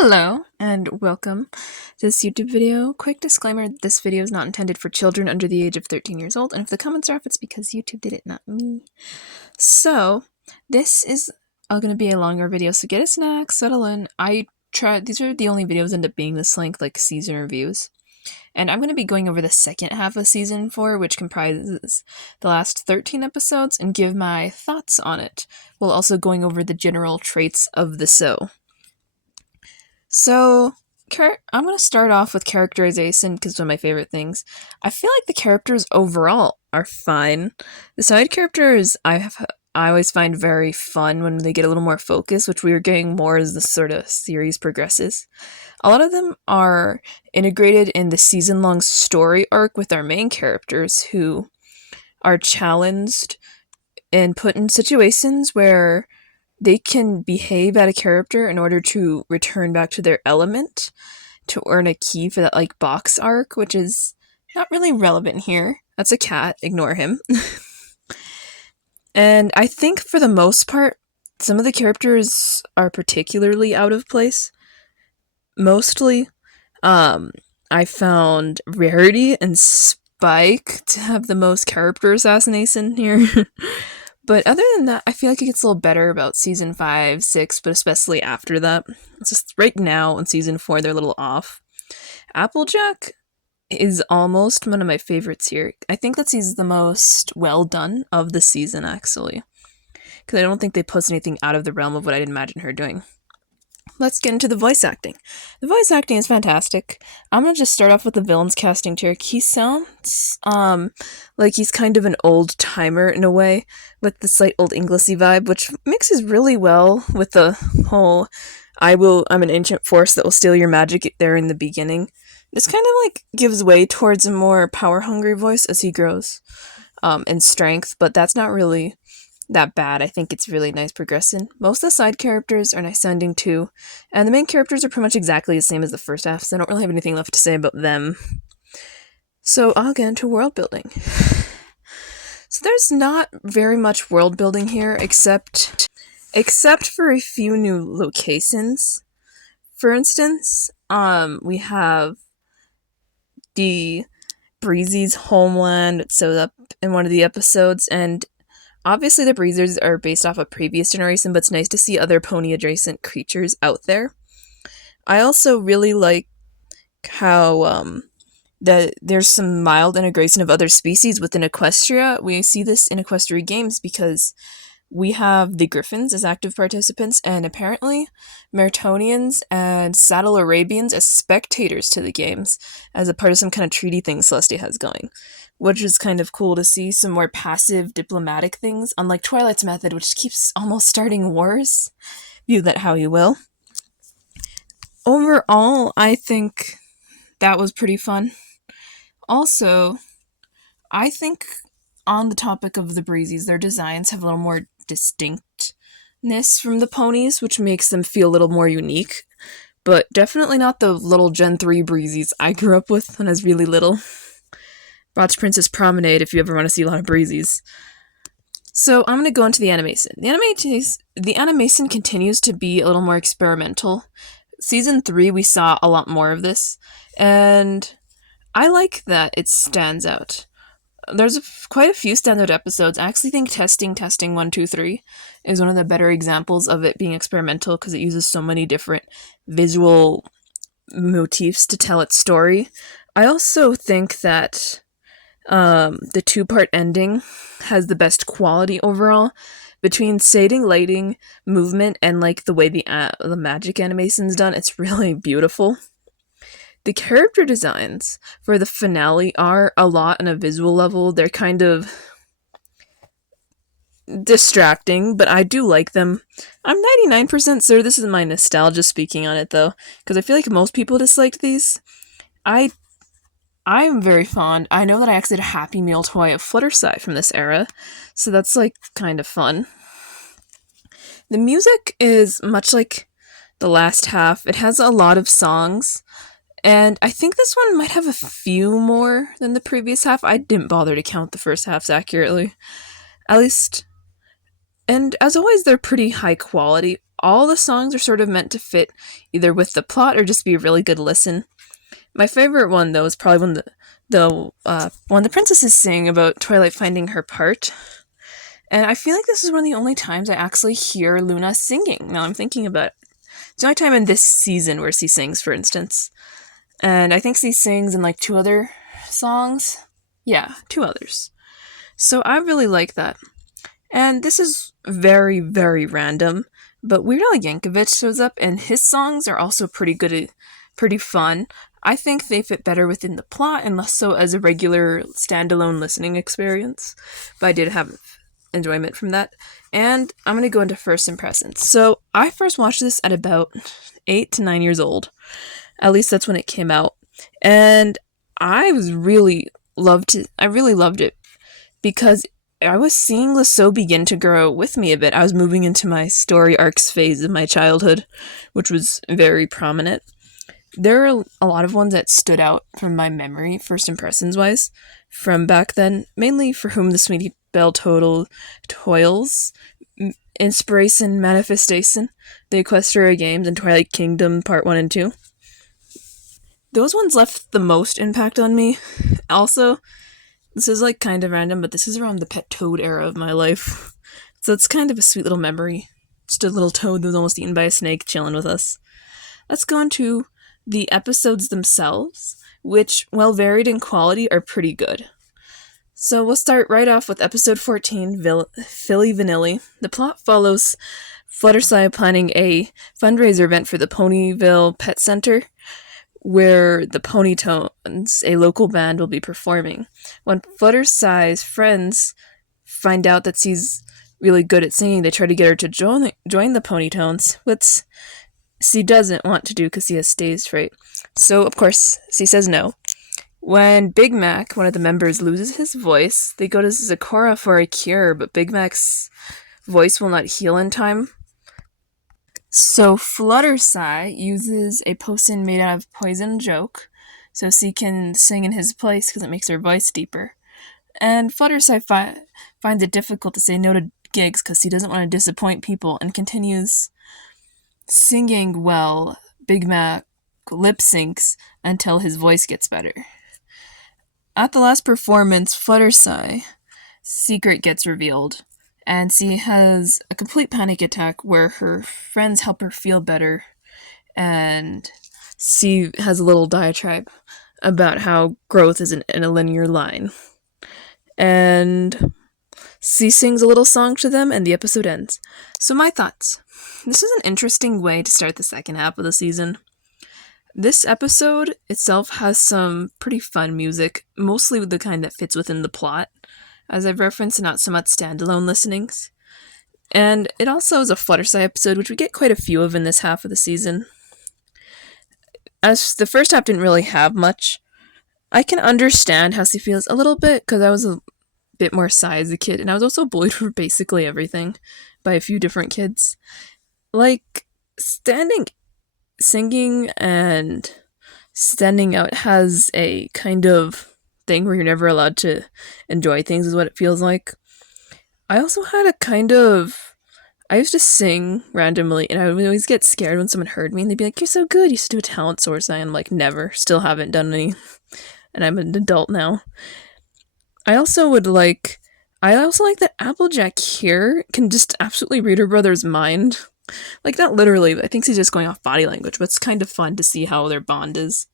Hello, and welcome to this YouTube video. Quick disclaimer, this video is not intended for children under the age of 13 years old, and if the comments are off, it's because YouTube did it, not me. So, this is going to be a longer video, so get a snack, settle in. These are the only videos end up being this length, like season reviews. And I'm going to be going over the second half of season 4, which comprises the last 13 episodes, and give my thoughts on it, while also going over the general traits of the show. So, I'm going to start off with characterization because it's one of my favorite things. I feel like the characters overall are fine. The side characters I always find very fun when they get a little more focus, which we are getting more as the sort of series progresses. A lot of them are integrated in the season-long story arc with our main characters who are challenged and put in situations where they can behave out of character in order to return back to their element to earn a key for that box arc, which is not really relevant here. That's a cat, ignore him. And I think for the most part, some of the characters are particularly out of place. Mostly, I found Rarity and Spike to have the most character assassination here. But other than that, I feel like it gets a little better about season 5, 6, but especially after that. It's just right now in season 4, they're a little off. Applejack is almost one of my favorites here. I think that he's the most well done of the season, actually. Because I don't think they post anything out of the realm of what I'd imagine her doing. Let's get into the voice acting. The voice acting is fantastic. I'm gonna just start off with the villain's casting tier. He sounds like he's kind of an old timer in a way, with the slight old Englishy vibe, which mixes really well with the whole I'm an ancient force that will steal your magic there in the beginning. This kind of gives way towards a more power hungry voice as he grows in strength, but that's not really that bad. I think it's really nice progression. Most of the side characters are nice sounding too, and the main characters are pretty much exactly the same as the first half, so I don't really have anything left to say about them. So I'll get into world building. So there's not very much world building here, except for a few new locations. For instance, we have the Breezy's homeland. It shows up in one of the episodes, and obviously, the Breezers are based off a previous generation, but it's nice to see other pony-adjacent creatures out there. I also really like how that there's some mild integration of other species within Equestria. We see this in Equestria games because we have the Griffins as active participants, and apparently Meritonians and Saddle Arabians as spectators to the games, as a part of some kind of treaty thing Celestia has going. Which is kind of cool to see some more passive diplomatic things, unlike Twilight's method, which keeps almost starting wars. View that how you will. Overall, I think that was pretty fun. Also, I think on the topic of the Breezies, their designs have a little more distinctness from the ponies, which makes them feel a little more unique. But definitely not the little Gen 3 Breezies I grew up with when I was really little. Watch Princess Promenade if you ever want to see a lot of Breezies. So I'm going to go into the animation. The animation continues to be a little more experimental. Season 3, we saw a lot more of this, and I like that it stands out. There's quite a few standout episodes. I actually think Testing 1, 2, 3 is one of the better examples of it being experimental because it uses so many different visual motifs to tell its story. I also think that the 2-part ending has the best quality overall between shading, lighting, movement, and the way the magic animation's done. It's really beautiful. The character designs for the finale are a lot on a visual level. They're kind of distracting, but I do like them. I'm 99% sure this is my nostalgia speaking on it though, because I feel like most people disliked these. I'm very fond. I know that I actually had a Happy Meal toy of Fluttershy from this era, so that's kind of fun. The music is much like the last half. It has a lot of songs, and I think this one might have a few more than the previous half. I didn't bother to count the first halves accurately. At least, and as always, they're pretty high quality. all the songs are sort of meant to fit either with the plot or just be a really good listen. My favorite one, though, is probably when the princesses sing about Twilight finding her part. And I feel like this is one of the only times I actually hear Luna singing. Now I'm thinking about it. It's the only time in this season where she sings, for instance. And I think she sings in like 2 other songs. Yeah, 2 others. So I really like that. And this is very, very random, but Weird Al Yankovic shows up, and his songs are also pretty good, pretty fun. I think they fit better within the plot and less so as a regular standalone listening experience. But I did have enjoyment from that. And I'm going to go into first impressions. So I first watched this at about 8 to 9 years old. At least that's when it came out. And I really loved it because I was seeing Lasso begin to grow with me a bit. I was moving into my story arcs phase of my childhood, which was very prominent. There are a lot of ones that stood out from my memory, first impressions wise, from back then, mainly For Whom the Sweetie Belle Toils, Inspiration Manifestation, The Equestria Games, and Twilight Kingdom Part 1 and 2. Those ones left the most impact on me. Also, this is like kind of random, but this is around the pet toad era of my life. So it's kind of a sweet little memory. Just a little toad that was almost eaten by a snake chilling with us. Let's go into the episodes themselves, which, while varied in quality, are pretty good. So we'll start right off with episode 14, Philly Vanilli. The plot follows Fluttershy planning a fundraiser event for the Ponyville Pet Center, where the Ponytones, a local band, will be performing. When Fluttershy's friends find out that she's really good at singing, they try to get her to join the Ponytones, which she doesn't want to do because she has stage fright. So, of course, she says no. When Big Mac, one of the members, loses his voice, they go to Zecora for a cure, but Big Mac's voice will not heal in time. So Fluttershy uses a potion made out of poison joke, so she can sing in his place because it makes her voice deeper. And Fluttershy finds it difficult to say no to gigs because he doesn't want to disappoint people and continues singing while Big Mac lip syncs until his voice gets better. At the last performance, Fluttershy's secret gets revealed, and she has a complete panic attack where her friends help her feel better, and she has a little diatribe about how growth isn't in a linear line. And she sings a little song to them, and the episode ends. So my thoughts. This is an interesting way to start the second half of the season. This episode itself has some pretty fun music, mostly the kind that fits within the plot, as I've referenced, not so much standalone listenings. And it also is a Fluttershy episode, which we get quite a few of in this half of the season. As the first half didn't really have much, I can understand how she feels a little bit, because I was a bit more shy as a kid, and I was also bullied for basically everything by a few different kids. Like, singing and standing out has a kind of thing where you're never allowed to enjoy things, is what it feels like. I also had I used to sing randomly, and I would always get scared when someone heard me, and they'd be like, "You're so good, you should do a talent source." And I'm like, never, still haven't done any, and I'm an adult now. I also like that Applejack here can just absolutely read her brother's mind. Like, not literally, but I think she's just going off body language, but it's kind of fun to see how their bond is.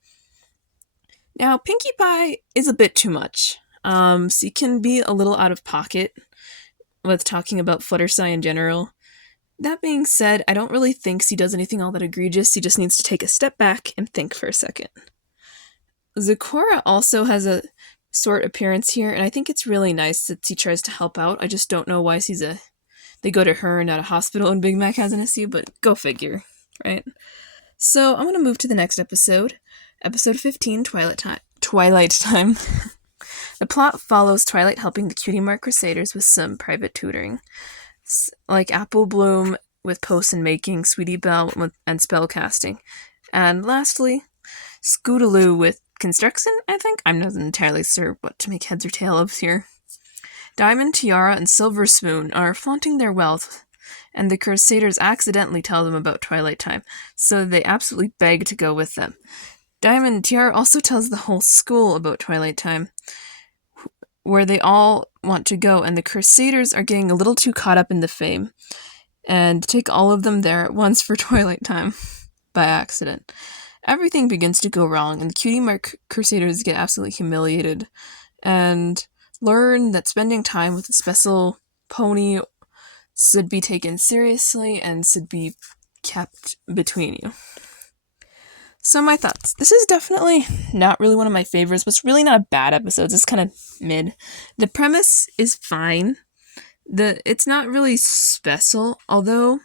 Now, Pinkie Pie is a bit too much. She can be a little out of pocket with talking about Fluttershy in general. That being said, I don't really think she does anything all that egregious. She just needs to take a step back and think for a second. Zecora also has a short appearance here, and I think it's really nice that she tries to help out. I just don't know why they go to her and not a hospital and Big Mac has an issue, but go figure, right? So I'm going to move to the next episode. Episode 15, Twilight Time. The plot follows Twilight helping the Cutie Mark Crusaders with some private tutoring, like Apple Bloom with potion making, Sweetie Belle and spell casting, and lastly, Scootaloo with construction, I think? I'm not entirely sure what to make heads or tail of here. Diamond, Tiara, and Silver Spoon are flaunting their wealth and the Crusaders accidentally tell them about Twilight Time, so they absolutely beg to go with them. Diamond Tiara also tells the whole school about Twilight Time, where they all want to go, and the Crusaders are getting a little too caught up in the fame, and take all of them there at once for Twilight Time, by accident. Everything begins to go wrong, and the Cutie Mark Crusaders get absolutely humiliated, and learn that spending time with a special pony should be taken seriously and should be kept between you. So my thoughts. This is definitely not really one of my favorites, but it's really not a bad episode. It's kind of mid. The premise is fine. It's not really special, although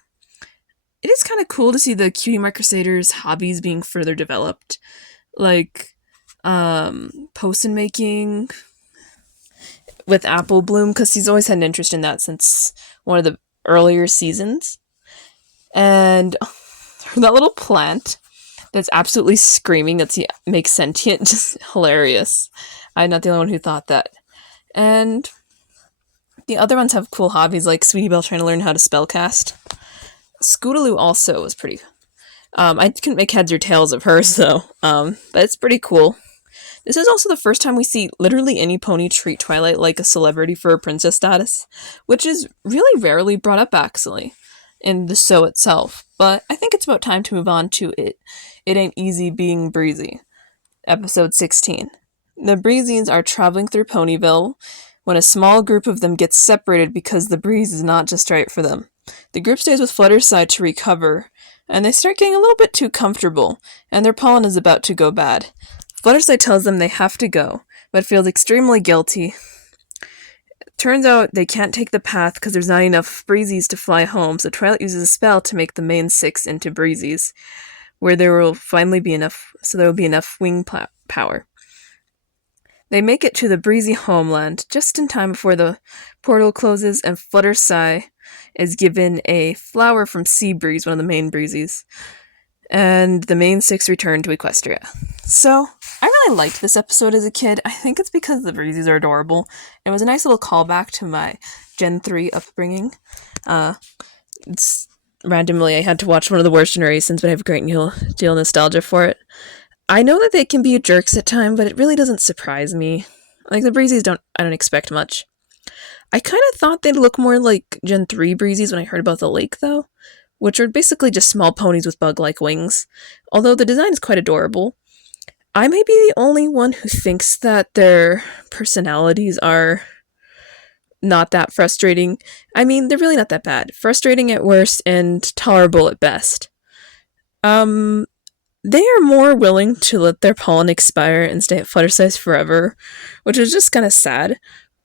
it is kind of cool to see the Cutie Mark Crusaders' hobbies being further developed. Like, potion making with Apple Bloom, because he's always had an interest in that since one of the earlier seasons. And that little plant that's absolutely screaming that he makes sentient, just hilarious. I'm not the only one who thought that. And the other ones have cool hobbies, like Sweetie Belle trying to learn how to spellcast. Scootaloo also was pretty... I couldn't make heads or tails of her, so... but it's pretty cool. This is also the first time we see literally any pony treat Twilight like a celebrity for a princess status, which is really rarely brought up, actually, in the show itself. But I think it's about time to move on to It Ain't Easy Being Breezy, episode 16. The Breezies are traveling through Ponyville when a small group of them gets separated because the breeze is not just right for them. The group stays with Fluttershy to recover, and they start getting a little bit too comfortable, and their pollen is about to go bad. Fluttershy tells them they have to go, but feels extremely guilty. Turns out they can't take the path because there's not enough Breezies to fly home, so Twilight uses a spell to make the main 6 into Breezies, where there will finally be enough, so there will be enough wing power. They make it to the Breezy homeland just in time before the portal closes, and Fluttershy is given a flower from Seabreeze, one of the main Breezies, and the main 6 return to Equestria. So, I really liked this episode as a kid. I think it's because the Breezies are adorable. It was a nice little callback to my Gen 3 upbringing. Randomly, I had to watch one of the worst generations, but I have a great deal of nostalgia for it. I know that they can be jerks at times, but it really doesn't surprise me. Like, the Breezies I don't expect much. I kind of thought they'd look more like Gen 3 Breezies when I heard about the lake, though, which are basically just small ponies with bug-like wings, although the design is quite adorable. I may be the only one who thinks that their personalities are not that frustrating. I mean, they're really not that bad. Frustrating at worst and tolerable at best. They are more willing to let their pollen expire and stay at Fluttershy forever, which is just kind of sad.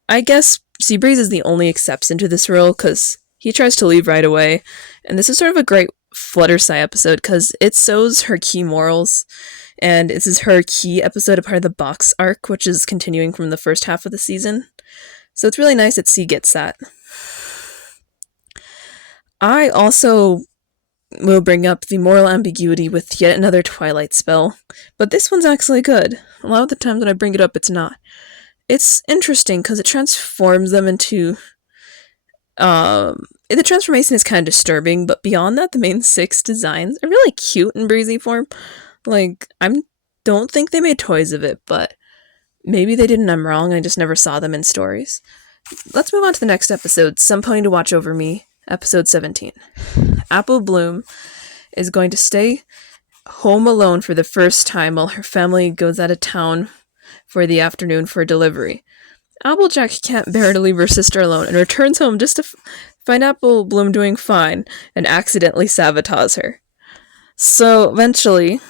I guess Seabreeze is the only exception to this rule, because he tries to leave right away, and this is sort of a great Fluttershy episode, because it shows her key morals, and this is her key episode, a part of the box arc, which is continuing from the first half of the season. So it's really nice that C gets that. I also will bring up the moral ambiguity with yet another Twilight spell, but this one's actually good. A lot of the times when I bring it up, it's not. It's interesting because it transforms them into... the transformation is kind of disturbing, but beyond that, the main 6 designs are really cute in Breezy form. Like, I don't think they made toys of it, but maybe they did and I'm wrong and I just never saw them in stories. Let's move on to the next episode, Some Pony to Watch Over Me, episode 17. Apple Bloom is going to stay home alone for the first time while her family goes out of town for the afternoon for a delivery. Applejack can't bear to leave her sister alone and returns home just to find Apple Bloom doing fine and accidentally sabotage her. So eventually...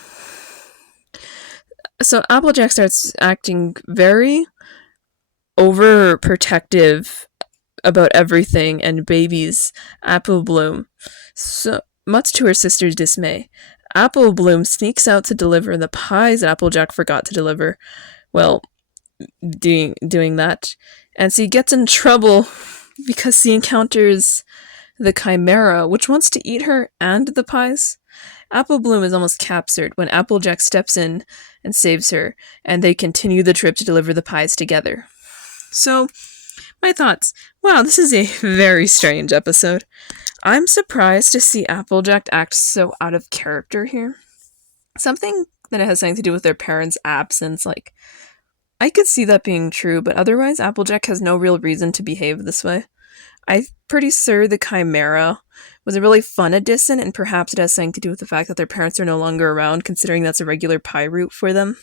So Applejack starts acting very overprotective about everything and babies Apple Bloom, so much to her sister's dismay. Apple Bloom sneaks out to deliver the pies that Applejack forgot to deliver. Well, doing that. And so he gets in trouble because he encounters the Chimera, which wants to eat her and the pies. Apple Bloom is almost captured when Applejack steps in and saves her, and they continue the trip to deliver the pies together. So, My thoughts. Wow, this is a very strange episode. I'm surprised to see Applejack act so out of character here. Something that it has something to do with their parents' absence, like, I could see that being true, but otherwise, Applejack has no real reason to behave this way. I'm pretty sure the Chimera was a really fun addition, and perhaps it has something to do with the fact that their parents are no longer around, considering that's a regular pie route for them.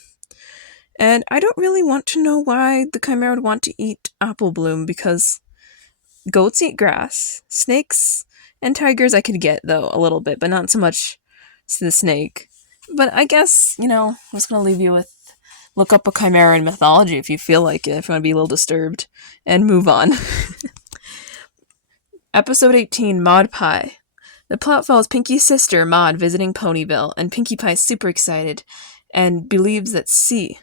And I don't really want to know why the Chimera would want to eat Apple Bloom, because goats eat grass. Snakes and tigers I could get, though, a little bit, but not so much to the snake. But I guess, I'm just going to leave you with look up a chimera in mythology if you feel like it, if you want to be a little disturbed, and move on. Episode 18, Maud Pie. The plot follows Pinky's sister, Maud, visiting Ponyville, and Pinkie Pie is super excited and believes that C,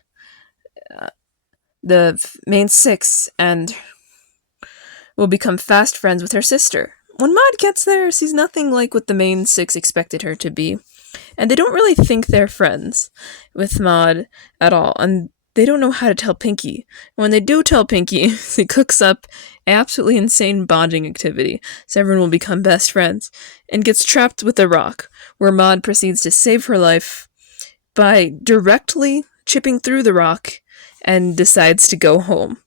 the main six, and will become fast friends with her sister. When Maud gets there, she's nothing like what the main six expected her to be, and they don't really think they're friends with Maud at all, and they don't know how to tell Pinky. When they do tell Pinky, she cooks up an absolutely insane bonding activity, so everyone will become best friends, and gets trapped with a rock, where Maud proceeds to save her life by directly chipping through the rock and decides to go home,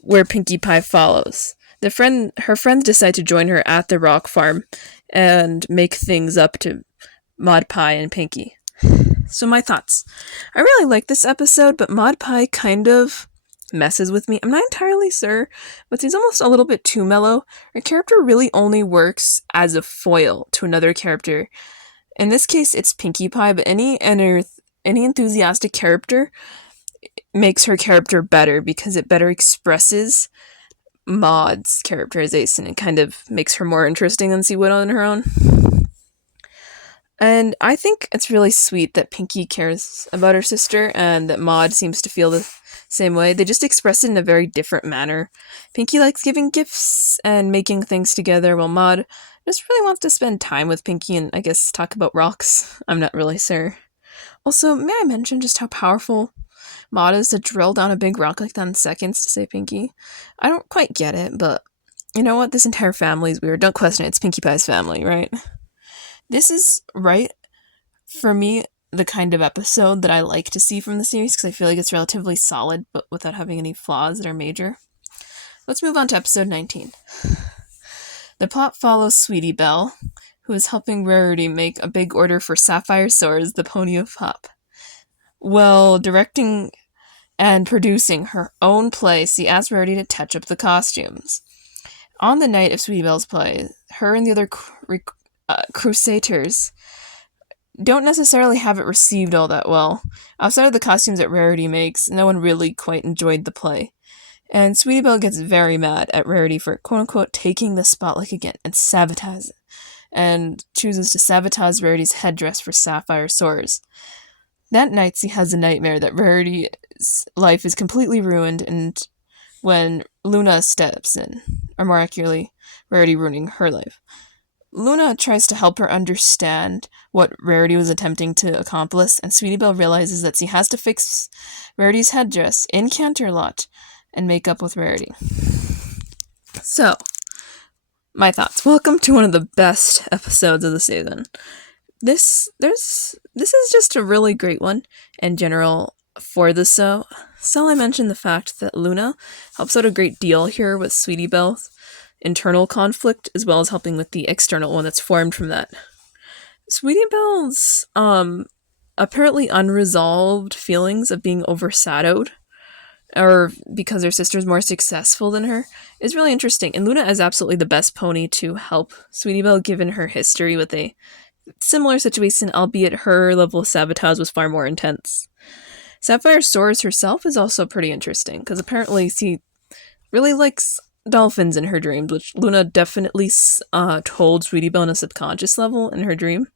where Pinkie Pie follows. Her friends decide to join her at the rock farm and make things up to Maud Pie and Pinky. So my thoughts. I really like this episode, but Maud Pie kind of messes with me. I'm not entirely sure, but she's almost a little bit too mellow. Her character really only works as a foil to another character. In this case, it's Pinkie Pie, but any enthusiastic character makes her character better because it better expresses Maud's characterization and kind of makes her more interesting than she would on her own. And I think it's really sweet that Pinky cares about her sister and that Maud seems to feel the same way. They just express it in a very different manner. Pinky likes giving gifts and making things together, while Maud just really wants to spend time with Pinky and, I guess, talk about rocks. I'm not really sure. Also, may I mention just how powerful Maud is to drill down a big rock like that in seconds to say Pinky? I don't quite get it, but you know what? This entire family is weird. Don't question it. It's Pinkie Pie's family, right? This is, right, for me, the kind of episode that I like to see from the series, because I feel like it's relatively solid, but without having any flaws that are major. Let's move on to episode 19. The plot follows Sweetie Belle, who is helping Rarity make a big order for Sapphire Swords, the Pony of Pop. While directing and producing her own play, she asks Rarity to touch up the costumes. On the night of Sweetie Belle's play, her and the other Crusaders don't necessarily have it received all that well. Outside of the costumes that Rarity makes, no one really quite enjoyed the play. And Sweetie Belle gets very mad at Rarity for quote-unquote taking the spotlight again and sabotage it, and chooses to sabotage Rarity's headdress for Sapphire Swords. That night, she has a nightmare that Rarity's life is completely ruined, and when Luna steps in, or more accurately, Rarity ruining her life. Luna tries to help her understand what Rarity was attempting to accomplish, and Sweetie Belle realizes that she has to fix Rarity's headdress in Canterlot and make up with Rarity. So, my thoughts. Welcome to one of the best episodes of the season. This is just a really great one in general for the show. So I mentioned the fact that Luna helps out a great deal here with Sweetie Belle's internal conflict, as well as helping with the external one that's formed from that. Sweetie Belle's apparently unresolved feelings of being overshadowed, or because her sister's more successful than her, is really interesting. And Luna is absolutely the best pony to help Sweetie Belle, given her history with a similar situation, albeit her level of sabotage was far more intense. Sapphire Swords herself is also pretty interesting, because apparently she really likes dolphins in her dreams, which Luna definitely told Sweetie Belle on a subconscious level in her dream.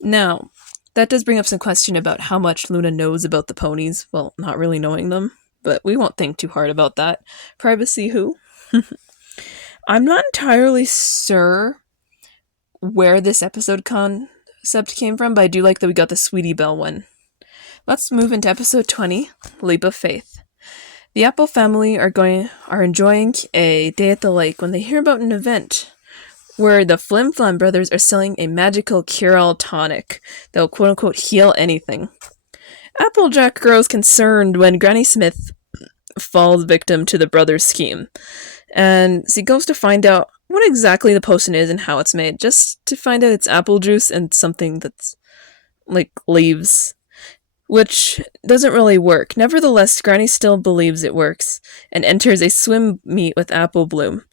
Now, that does bring up some question about how much Luna knows about the ponies, well, not really knowing them, but we won't think too hard about that. Privacy who? I'm not entirely sure where this episode concept came from, but I do like that we got the Sweetie Belle one. Let's move into episode 20, Leap of Faith. The Apple family are enjoying a day at the lake when they hear about an event where the Flim Flam brothers are selling a magical cure-all tonic that will quote-unquote heal anything. Applejack grows concerned when Granny Smith falls victim to the brothers' scheme, and she goes to find out what exactly the potion is and how it's made, just to find out it's apple juice and something that's like leaves, which doesn't really work. Nevertheless, Granny still believes it works and enters a swim meet with Apple Bloom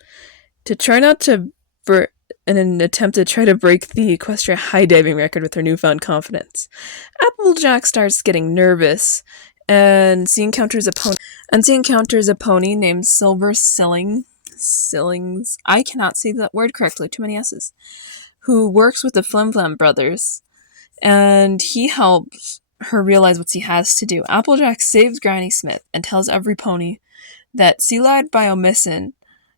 to try not to in an attempt to try to break the equestrian high diving record with her newfound confidence. Applejack starts getting nervous, and she encounters a pony named Silver Sillings. I cannot say that word correctly. Too many S's. Who works with the Flim Flam brothers, and he helps her realize what she has to do. Applejack saves Granny Smith and tells every pony that she lied by omission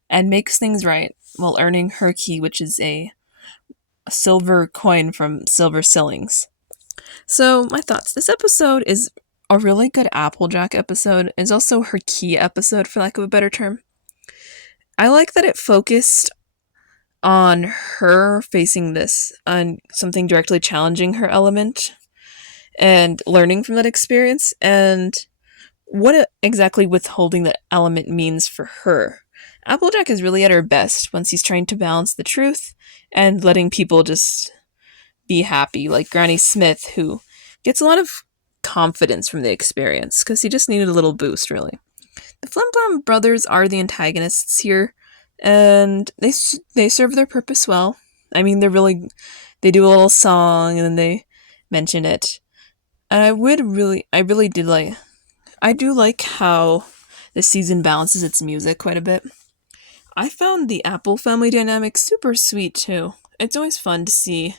and makes things right while earning her key, which is a silver coin from Silver Sillings. So, my thoughts. This episode is a really good Applejack episode. It's also her key episode, for lack of a better term. I like that it focused on her facing this, on something directly challenging her element, and learning from that experience, and what exactly withholding that element means for her. Applejack is really at her best when she's trying to balance the truth and letting people just be happy, like Granny Smith, who gets a lot of confidence from the experience, because he just needed a little boost, really. The Flim Flam brothers are the antagonists here, and they serve their purpose well. I mean, they do a little song, and then they mention it. And I do like how the season balances its music quite a bit. I found the Apple family dynamic super sweet, too. It's always fun to see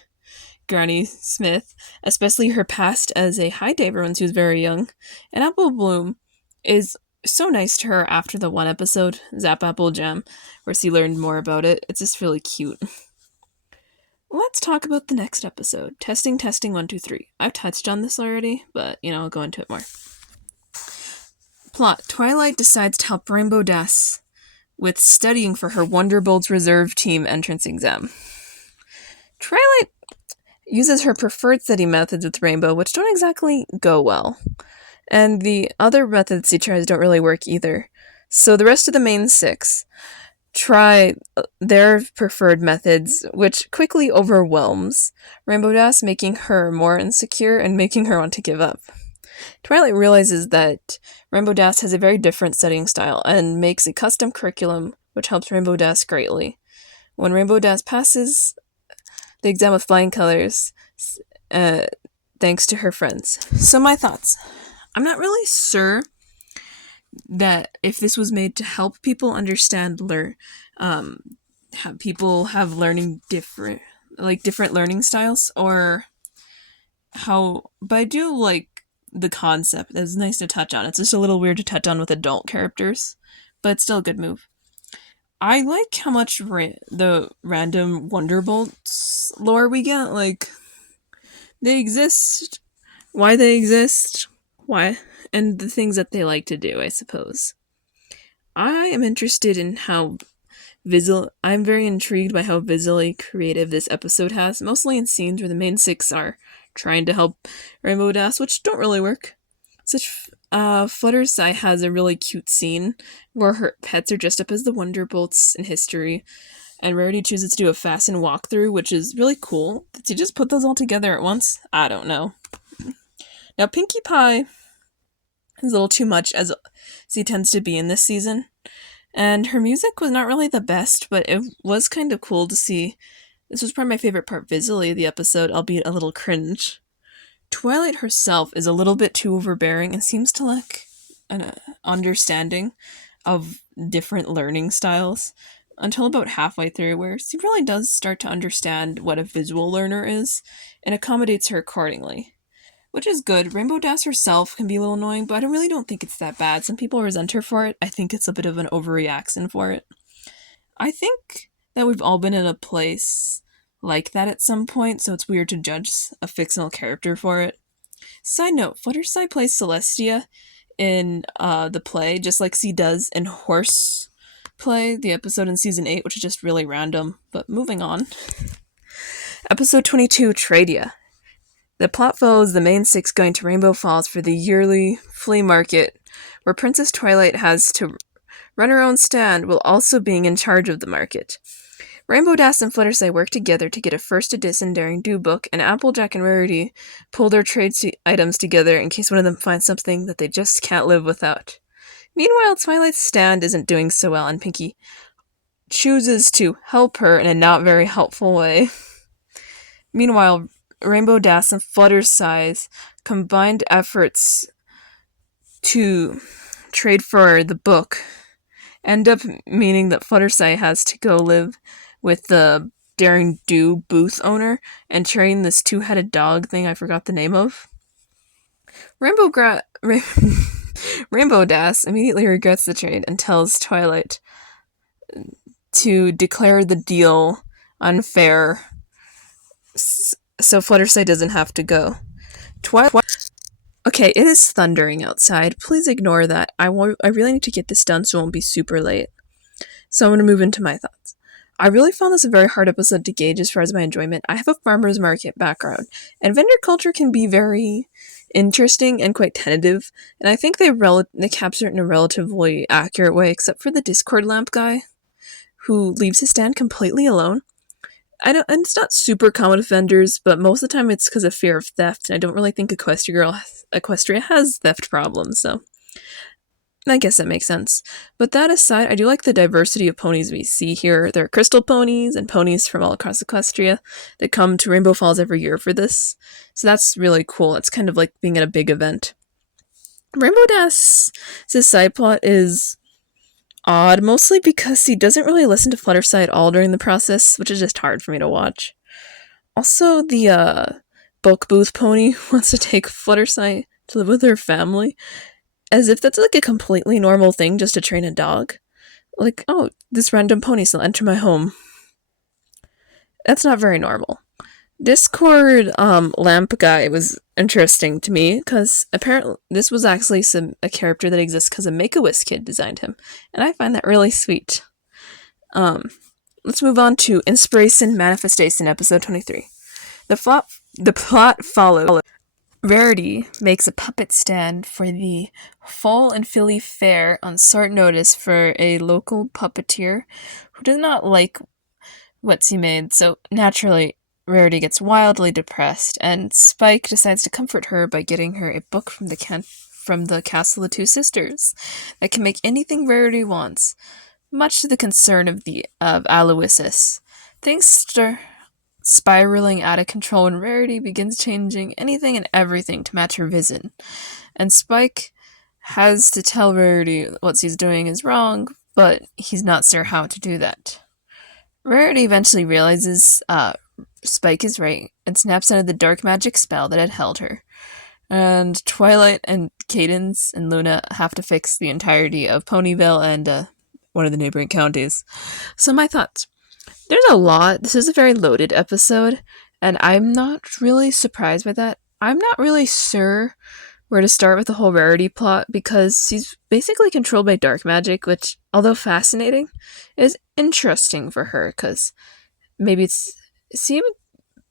Granny Smith, especially her past as a high diver when she was very young. And Apple Bloom is so nice to her after the one episode, Zap Apple Jam, where she learned more about it. It's just really cute. Let's talk about the next episode. Testing, 1, 2, 3. I've touched on this already, but, I'll go into it more. Plot. Twilight decides to help Rainbow Dash with studying for her Wonderbolt's reserve team entrance exam. Twilight uses her preferred study methods with Rainbow, which don't exactly go well. And the other methods she tries don't really work either. So the rest of the main 6 try their preferred methods, which quickly overwhelms Rainbow Dash, making her more insecure and making her want to give up. Twilight realizes that Rainbow Dash has a very different studying style and makes a custom curriculum, which helps Rainbow Dash greatly. When Rainbow Dash passes the exam with flying colors, thanks to her friends. So my thoughts. I'm not really sure that if this was made to help people understand have people have different learning styles, or how, but I do like the concept. It's nice to touch on. It's just a little weird to touch on with adult characters, but it's still a good move. I like how much the random Wonderbolts lore we get. Like, they exist, why they exist, why, and the things that they like to do, I suppose. I am interested in how I'm very intrigued by how visually creative this episode has, mostly in scenes where the main 6 are trying to help Rainbow Dash, which don't really work. Fluttershy has a really cute scene where her pets are dressed up as the Wonderbolts in history, and Rarity chooses to do a fasten walkthrough, which is really cool. Did she just put those all together at once? I don't know. Now, Pinkie Pie is a little too much, as she tends to be in this season, and her music was not really the best, but it was kind of cool to see. This was probably my favorite part visually of the episode, albeit a little cringe. Twilight herself is a little bit too overbearing and seems to lack an understanding of different learning styles until about halfway through, where she really does start to understand what a visual learner is and accommodates her accordingly, which is good. Rainbow Dash herself can be a little annoying, but I really don't think it's that bad. Some people resent her for it. I think it's a bit of an overreaction for it. I think that we've all been in a place like that at some point, so it's weird to judge a fictional character for it. Side note, Fluttershy plays Celestia in the play, just like C does in Horse Play, the episode in season 8, which is just really random. But moving on. Episode 22, Tradia. The plot follows the main six going to Rainbow Falls for the yearly flea market, where Princess Twilight has to run her own stand while also being in charge of the market. Rainbow Dash and Fluttershy work together to get a first edition Daring Do book, and Applejack and Rarity pull their trade items together in case one of them finds something that they just can't live without. Meanwhile, Twilight's stand isn't doing so well, and Pinkie chooses to help her in a not very helpful way. Meanwhile, Rainbow Dash and Fluttershy's combined efforts to trade for the book end up meaning that Fluttershy has to go live with the Daring Do booth owner and train this two-headed dog thing I forgot the name of. Rainbow Dash immediately regrets the trade and tells Twilight to declare the deal unfair so Fluttershy doesn't have to go. Okay, it is thundering outside. Please ignore that. I really need to get this done so it won't be super late. So I'm going to move into my thoughts. I really found this a very hard episode to gauge as far as my enjoyment. I have a farmer's market background, and vendor culture can be very interesting and quite tentative, and I think they capture it in a relatively accurate way, except for the Discord lamp guy, who leaves his stand completely alone. And it's not super common with vendors, but most of the time it's because of fear of theft, and I don't really think Equestria has theft problems, so I guess that makes sense. But that aside, I do like the diversity of ponies we see here. There are crystal ponies and ponies from all across Equestria that come to Rainbow Falls every year for this, so that's really cool. It's kind of like being at a big event. Rainbow Dash's side plot is odd, mostly because he doesn't really listen to Fluttershy at all during the process, which is just hard for me to watch. Also, the book booth pony wants to take Fluttershy to live with her family, as if that's like a completely normal thing just to train a dog. Like, oh, this random pony will enter my home. That's not very normal. Discord lamp guy was interesting to me because apparently this was actually a character that exists because a Make-A-Wish kid designed him, and I find that really sweet. Let's move on to Inspiration Manifestation, episode 23. The plot follows. Rarity makes a puppet stand for the Fall and Philly Fair on short notice for a local puppeteer who does not like what she made, so naturally Rarity gets wildly depressed, and Spike decides to comfort her by getting her a book from the Castle of the Two Sisters that can make anything Rarity wants, much to the concern of Aloysius. Things start spiraling out of control when Rarity begins changing anything and everything to match her vision, and Spike has to tell Rarity what she's doing is wrong, but he's not sure how to do that. Rarity eventually realizes Spike is right and snaps out of the dark magic spell that had held her. And Twilight and Cadence and Luna have to fix the entirety of Ponyville and one of the neighboring counties. So my thoughts. There's a lot. This is a very loaded episode, and I'm not really surprised by that. I'm not really sure where to start with the whole Rarity plot because she's basically controlled by dark magic, which, although fascinating, is interesting for her because maybe she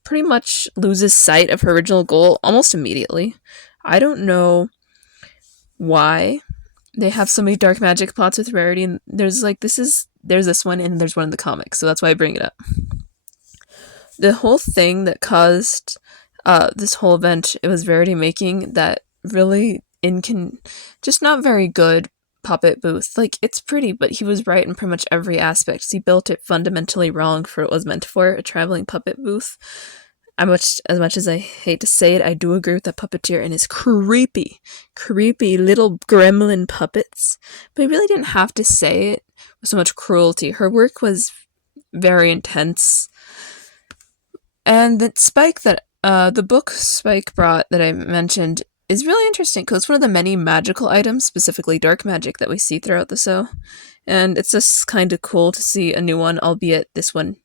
pretty much loses sight of her original goal almost immediately. I don't know why they have so many dark magic plots with Rarity, and there's this one and there's one in the comics, so that's why I bring it up. The whole thing that caused this whole event, it was Rarity making that really just not very good puppet booth. Like, it's pretty, but he was right in pretty much every aspect. He built it fundamentally wrong for what it was meant for, a traveling puppet booth. As much as I hate to say it, I do agree with that puppeteer and his creepy little gremlin puppets. But he really didn't have to say it with so much cruelty. Her work was very intense. And the book Spike brought that I mentioned is really interesting because it's one of the many magical items, specifically dark magic, that we see throughout the show. And it's just kind of cool to see a new one, albeit this one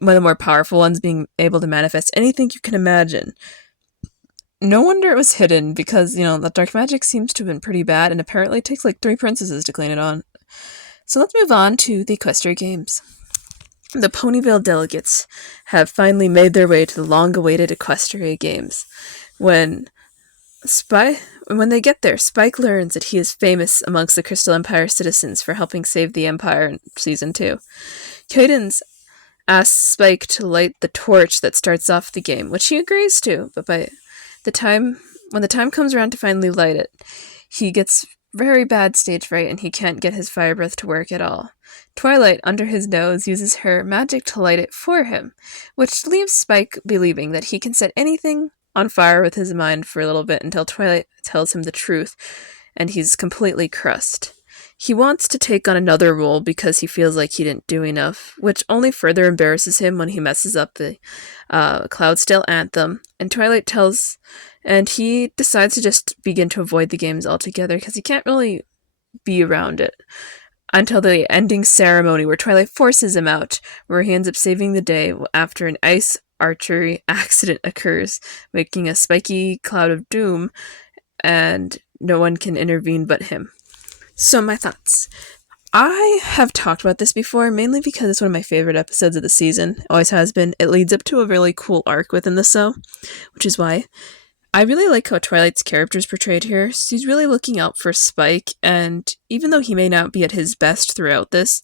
of the more powerful ones, being able to manifest anything you can imagine. no wonder it was hidden, because, that dark magic seems to have been pretty bad, and apparently it takes like 3 princesses to clean it on. So let's move on to the Equestria Games. The Ponyville delegates have finally made their way to the long-awaited Equestria Games. When they get there, Spike learns that he is famous amongst the Crystal Empire citizens for helping save the Empire in Season 2. Cadence asks Spike to light the torch that starts off the game, which he agrees to, but when the time comes around to finally light it, he gets very bad stage fright and he can't get his fire breath to work at all. Twilight, under his nose, uses her magic to light it for him, which leaves Spike believing that he can set anything on fire with his mind for a little bit until Twilight tells him the truth, and he's completely crushed. He wants to take on another role because he feels like he didn't do enough, which only further embarrasses him when he messes up the Cloudsdale anthem, and he decides to just begin to avoid the games altogether because he can't really be around it. Until the ending ceremony where Twilight forces him out, where he ends up saving the day after an ice archery accident occurs, making a spiky cloud of doom, and no one can intervene but him. So my thoughts. I have talked about this before, mainly because it's one of my favorite episodes of the season. Always has been. It leads up to a really cool arc within the show, which is why I really like how Twilight's character is portrayed here. She's really looking out for Spike, and even though he may not be at his best throughout this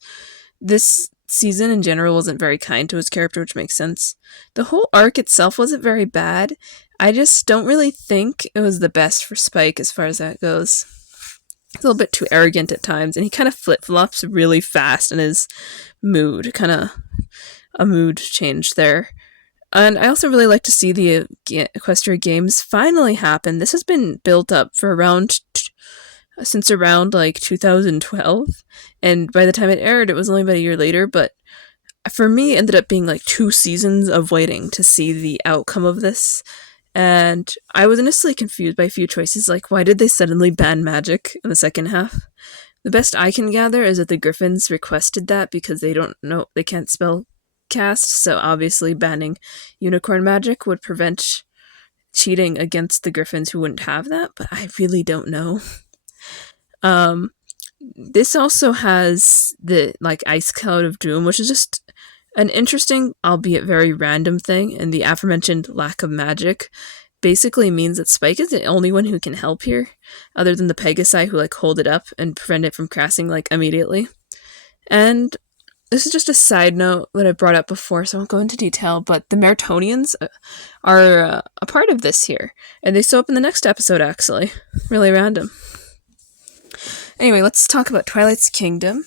season in general wasn't very kind to his character, which makes sense. The whole arc itself wasn't very bad. I just don't really think it was the best for Spike as far as that goes. He's a little bit too arrogant at times, and he kind of flip-flops really fast in his mood. Kind of a mood change there. And I also really like to see the Equestria Games finally happen. This has been built up for since around like 2012, and by the time it aired, it was only about a year later, but for me, it ended up being like 2 seasons of waiting to see the outcome of this. And I was initially confused by a few choices, like why did they suddenly ban magic in the second half? The best I can gather is that the Griffins requested that because they can't spell cast, so obviously banning unicorn magic would prevent cheating against the Griffins who wouldn't have that, but I really don't know. This also has the ice cloud of doom, which is just an interesting, albeit very random thing, and the aforementioned lack of magic basically means that Spike is the only one who can help here, other than the Pegasi who hold it up and prevent it from crashing immediately. And this is just a side note that I brought up before, so I won't go into detail, but the Meritonians are a part of this here, and they show up in the next episode, actually. Really random. Anyway, let's talk about Twilight's Kingdom.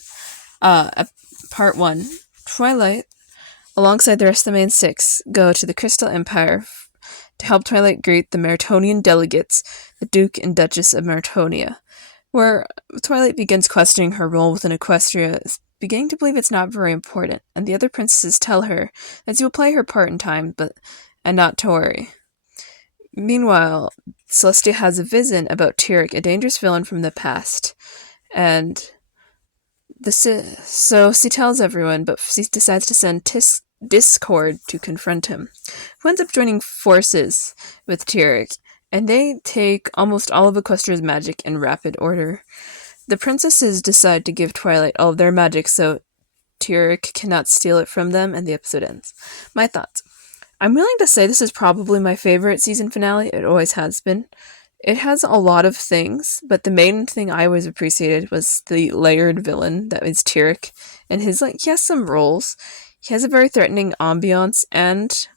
Part 1. Twilight, alongside the rest of the main 6, go to the Crystal Empire to help Twilight greet the Meritonian delegates, the Duke and Duchess of Meritonia, where Twilight begins questioning her role within Equestria, beginning to believe it's not very important, and the other princesses tell her that she will play her part in time, and not to worry. Meanwhile, Celestia has a vision about Tyrek, a dangerous villain from the past, and so she tells everyone, but she decides to send Discord to confront him, who ends up joining forces with Tyrek, and they take almost all of Equestria's magic in rapid order. The princesses decide to give Twilight all of their magic so Tyrek cannot steal it from them, and the episode ends. My thoughts. I'm willing to say this is probably my favorite season finale. It always has been. It has a lot of things, but the main thing I always appreciated was the layered villain that is Tyrek, and his he has some roles. He has a very threatening ambiance, and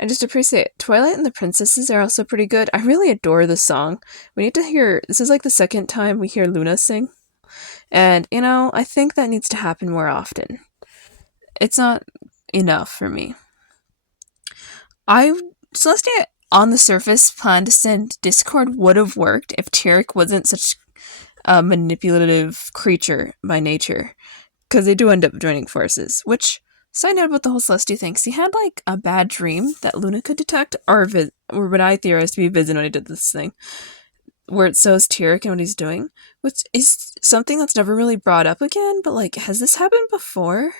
I just appreciate it. Twilight and the Princesses are also pretty good. I really adore the song. We need to hear, this is the second time we hear Luna sing, and I think that needs to happen more often. It's not enough for me. Celestia, on the surface, planned to send Discord would have worked if Tyrek wasn't such a manipulative creature by nature, because they do end up joining forces, which, side note about the whole Celestia thing, he had a bad dream that Luna could detect, or what I theorized to be Vision when he did this thing, where it shows Tyrek and what he's doing, which is something that's never really brought up again, but has this happened before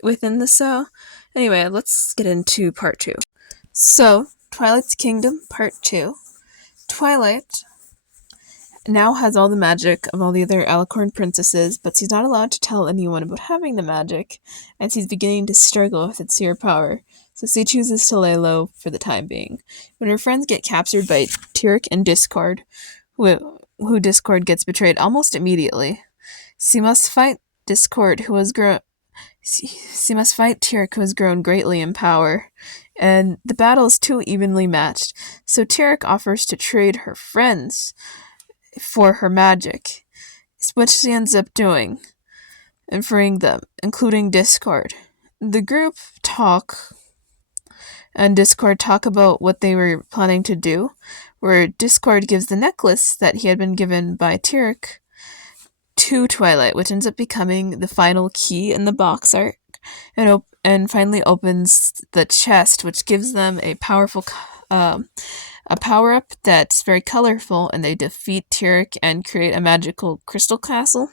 within the show? Anyway, let's get into part 2. So, Twilight's Kingdom, Part 2. Twilight now has all the magic of all the other Alicorn princesses, but she's not allowed to tell anyone about having the magic, and she's beginning to struggle with its sheer power, so she chooses to lay low for the time being. When her friends get captured by Tyrk and Discord, who Discord gets betrayed almost immediately, she must fight Discord, who has grown. She must fight Tyrk, who has grown greatly in power, and the battle is too evenly matched, so Tyrk offers to trade her friends for her magic, which she ends up doing and freeing them, including Discord. The group talk and Discord talk about what they were planning to do, where Discord gives the necklace that he had been given by Tyrk to Twilight, which ends up becoming the final key in the box art, and finally opens the chest, which gives them a powerful a power-up that's very colorful, and they defeat Tyrk and create a magical crystal castle.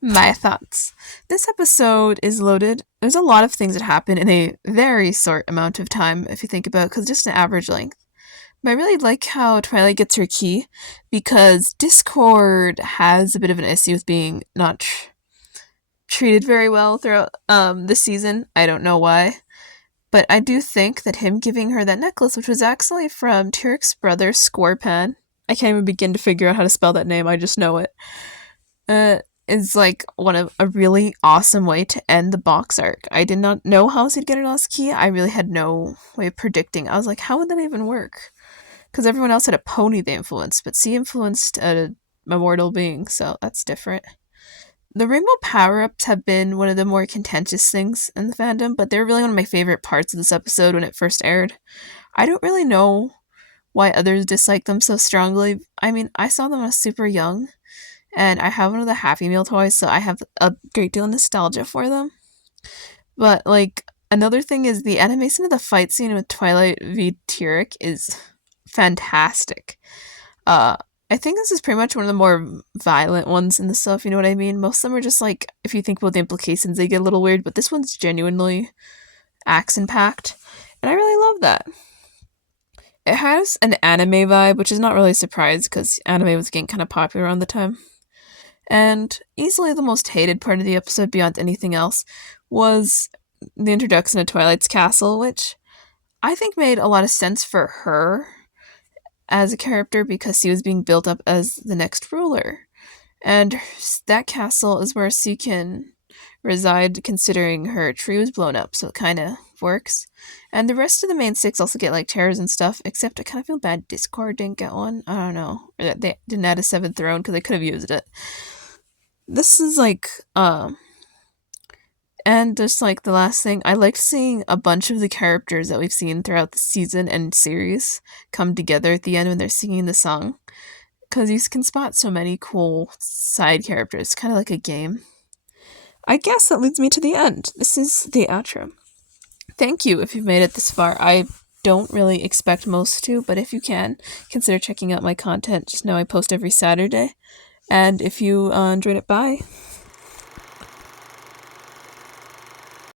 My thoughts. This episode is loaded. There's a lot of things that happen in a very short amount of time, if you think about it, because just an average length. But I really like how Twilight gets her key, because Discord has a bit of an issue with being not treated very well throughout the season. I don't know why. But I do think that him giving her that necklace, which was actually from Tyrk's brother, Scorpan, I can't even begin to figure out how to spell that name, I just know it, is like a really awesome way to end the box arc. I did not know how she'd get her last key. I really had no way of predicting. I was like, how would that even work? Because everyone else had a pony they influenced, but she influenced a immortal being, so that's different. The rainbow power-ups have been one of the more contentious things in the fandom, but they're really one of my favorite parts of this episode when it first aired. I don't really know why others dislike them so strongly. I mean, I saw them when I was super young, and I have one of the Happy Meal toys, so I have a great deal of nostalgia for them. But, like, another thing is the animation of the fight scene with Twilight v. Tyrk is fantastic. I think this is pretty much one of the more violent ones in the stuff, you know what I mean? Most of them are just like, if you think about the implications, they get a little weird, but this one's genuinely action-packed, and I really love that. It has an anime vibe, which is not really a surprise, because anime was getting kind of popular around the time. And easily the most hated part of the episode, beyond anything else, was the introduction of Twilight's castle, which I think made a lot of sense for her as a character, because she was being built up as the next ruler. And that castle is where she can reside, considering her tree was blown up, so it kind of works. And the rest of the main six also get like chairs and stuff, except I kind of feel bad Discord didn't get one. I don't know. They didn't add a seventh throne because they could have used it. This is like, and just like the last thing, I liked seeing a bunch of the characters that we've seen throughout the season and series come together at the end when they're singing the song, because you can spot so many cool side characters, kind of like a game. I guess that leads me to the end. This is the outro. Thank you if you've made it this far. I don't really expect most to, but if you can, consider checking out my content. Just know I post every Saturday. And if you enjoyed it, bye.